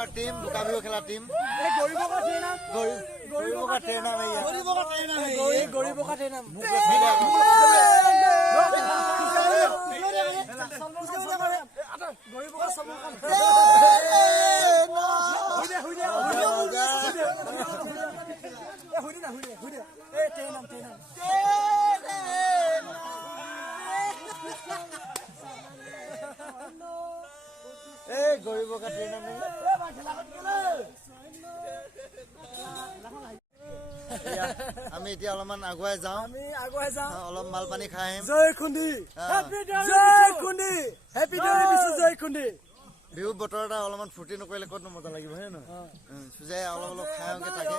আমাৰ টিম বোকা বিহু খেলা টিম गरीबों का ट्रेनर गरीबों का ट्रेनर है ये गरीबों का ट्रेनर है गरीबों का ट्रेनर गरीबों का समूह गरीबों का ट्रेनर नहीं আমি এতিয়া অলপমান আগুৱাই যাওঁ অলপ মাল পানী খাই আহিম জয় খুন্দি জয় খুন্দি হেপি দেউলি বিশু জয় খুন্দি বিহু বতৰ এটা অলপমান ফূৰ্তি নকৰিলে ক'ত মজা লাগিব হয় নহয় সুজাই অলপ অলপ খাই আহোঁগে তাকে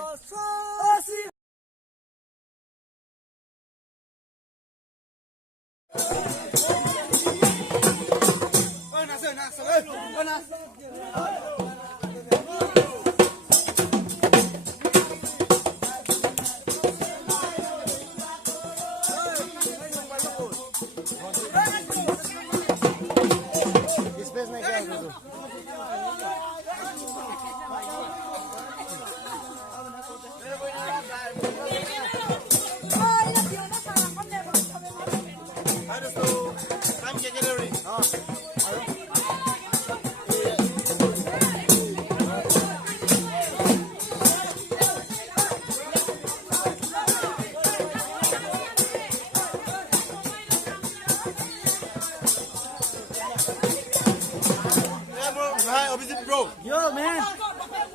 Yo man,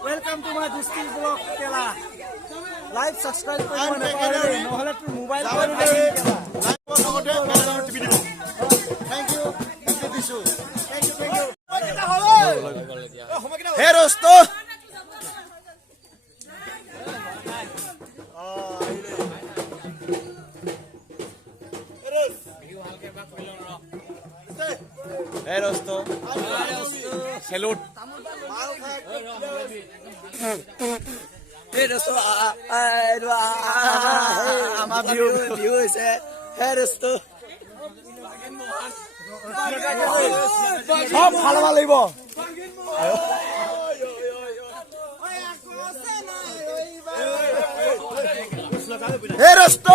welcome to my district vlog Kela. Like, subscribe to my channel. নহলে তোৰ mobile phone Thank you Vishu thank you হে দোস্ত হে দোস্ত সেলুট Hey dosto, আমাৰ বিহু হৈছে হে দোস্ত সব ভাল লাগিব হে দোস্ত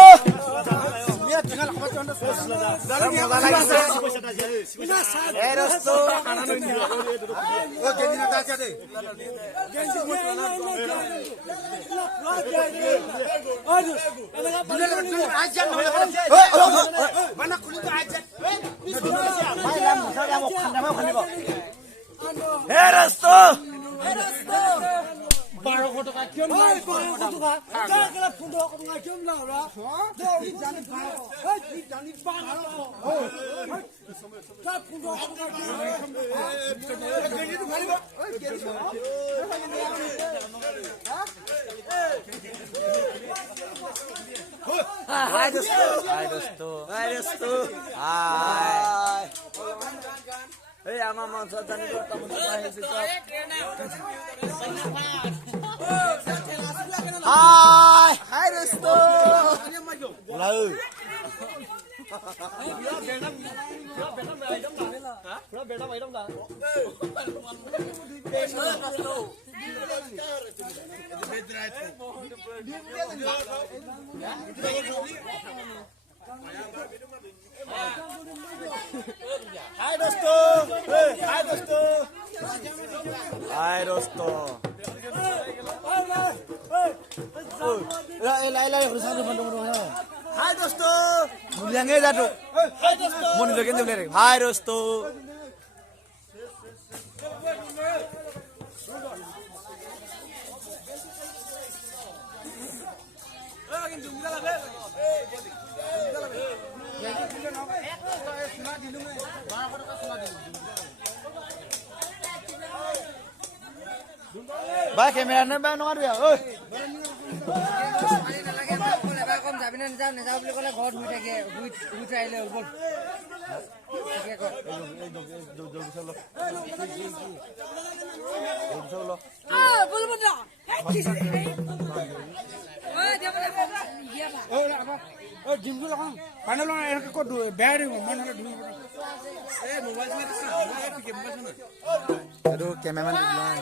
Hi dosto. Hi. Hey, ama mansa tani ko tamu pahe sito. Hi dosto. Lau. Hai dosto. Hai dosto. Hai dosto. Lai urusan teman-teman. Hai dosto. Muliange jatuh. Hai dosto. Mau nunjukin tuh lirik. Hai dosto. Baik kamera nih bang nongak dia. Aduh, kameramen bilang.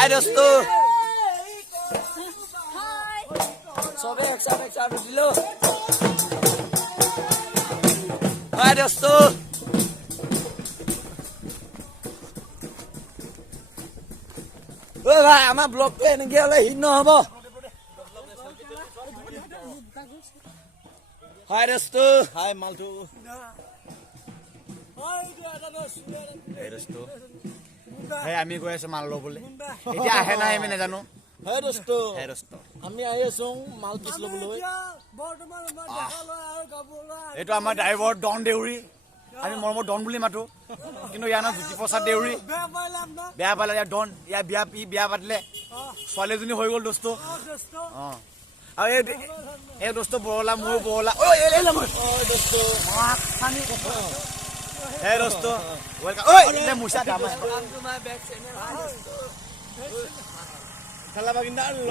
Hai dosto. Sobe ek saat dulu. Hai dosto. Oi bhai, amar blog pe enenge hole hinno hobo. Hai dosto. Hai Maltu. Hai dosto. Hey, আমি গৈ আছো মাল লবলৈ এতিয়া আহে নাই আমি নাজানো হে দোস্ত আমি আহি আছো মাল পিছ লবলৈ এইটো আমাৰ ড্ৰাইভাৰ ডন দেউৰী আমি মৰমৰ ডন বুলি মাতো কিন্তু ইয়াৰ নাম জ্যোতি প্ৰসাদ দেউৰী বেয়া পালে ইয়াৰ ডন ইয়াৰ বিয়া পাতিলে ছোৱালীজনী হৈ গ'ল দোস্ত আৰু এই দোস্ত বৰলা মোৰ বৰলা দোস্ত Hey dosto, welcome. Oi, ini Musa Damas.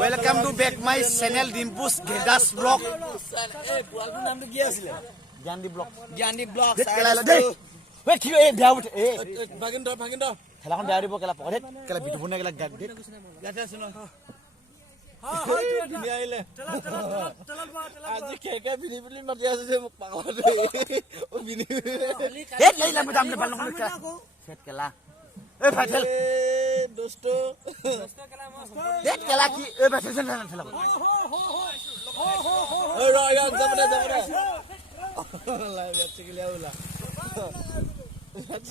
Welcome to back my channel Dimpus Gedas Vlog. Eh, buat tu nama dia sila. Gandhi Vlog. Gandhi Vlog. Wait, kilo biar but. Bagian dah. Kalau kan biar ibu kalau pokok kalau bidu punya kalau gad. Gad sini. Ini aile. Aji keke bini mati aja sih mau pakar. Oh bini. Lagi lah macam lepas long kita. Set kelah. Fatel. Dosto. Set kelah ki. Fatel sana sana. Raya zamana. Allah biar cikgu lah.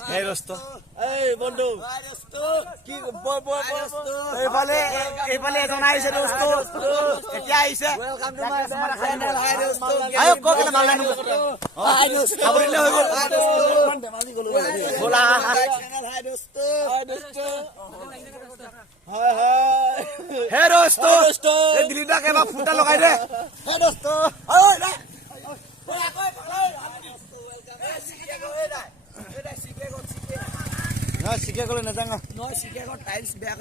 Hey dosto. Hey বন্ধু. Hey dosto. কি boy. এইফালে এজন আহিছে dosto. এতিয়া আহিছে. Welcome to my channel. Hi dosto. আয়ো কোকলে মাল line Hi dosto. খাবৰিলে হৈ গ'ল. Hi dosto. ধেমালি গলো। বলা channel Hi dosto. Hi dosto. Hi. Hey dosto. এই দিলিদা কেবা ফুটা লগাই দে। Hey dosto. ঐ দে। Sikhe kole na janga. No sikhe ko tiles bag.